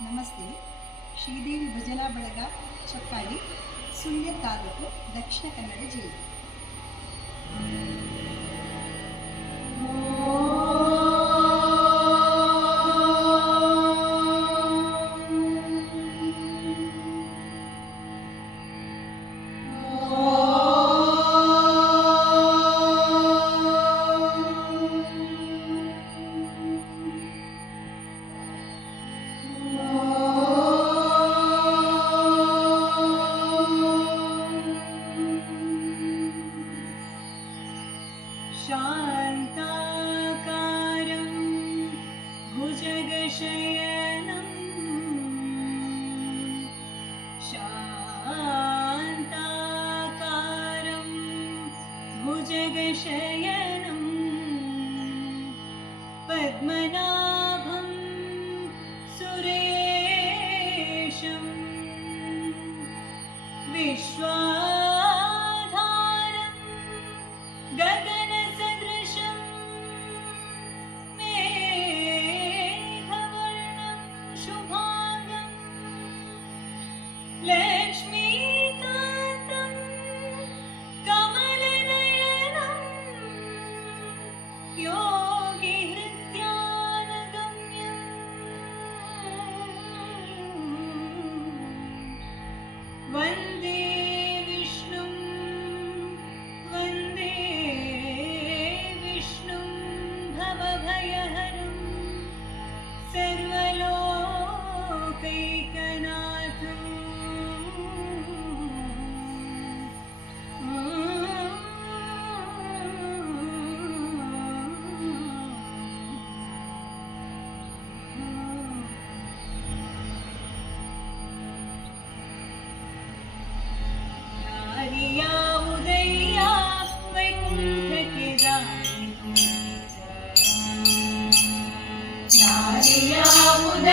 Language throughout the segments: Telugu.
ನಮಸ್ತೆ. ಶ್ರೀದೇವಿ ಭಜನಾ ಬಳಗ ಚೊಕ್ಕಾಡಿ ಸುಳ್ಯ ತಾಲೂಕು ದಕ್ಷಿಣ ಕನ್ನಡ ಜಿಲ್ಲೆ. Shine. You.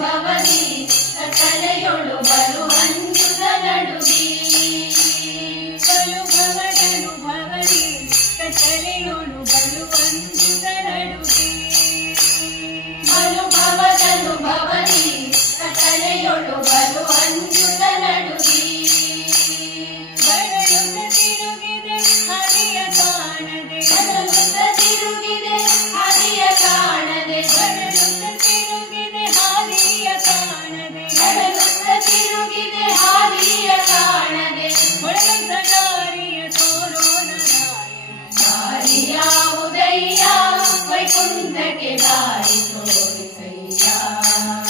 ಭವದಿ ಸಕಲೆಯೊಳು ಬರುವಂತುದ ನಡುವೆ उदैया वैकुण्ठ के दारि तोरि सैया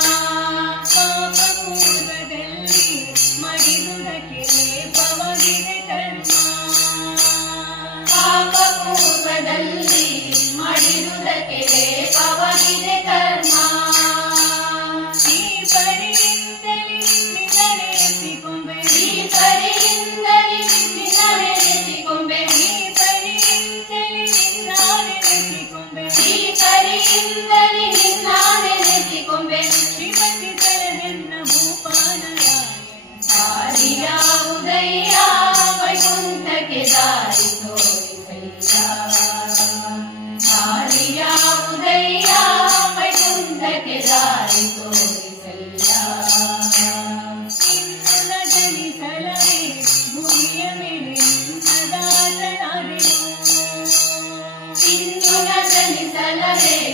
ನಿನ್ನ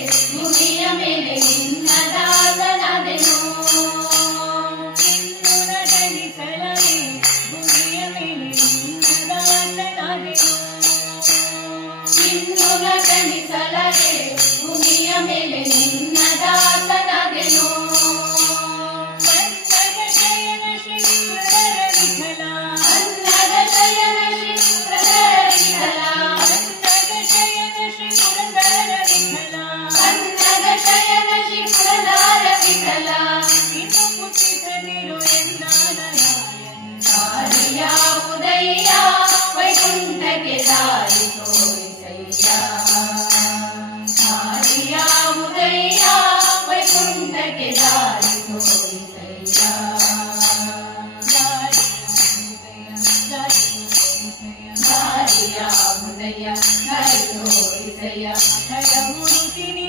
ఏసయ్య హర గోరిసయ్య హర మురుతిని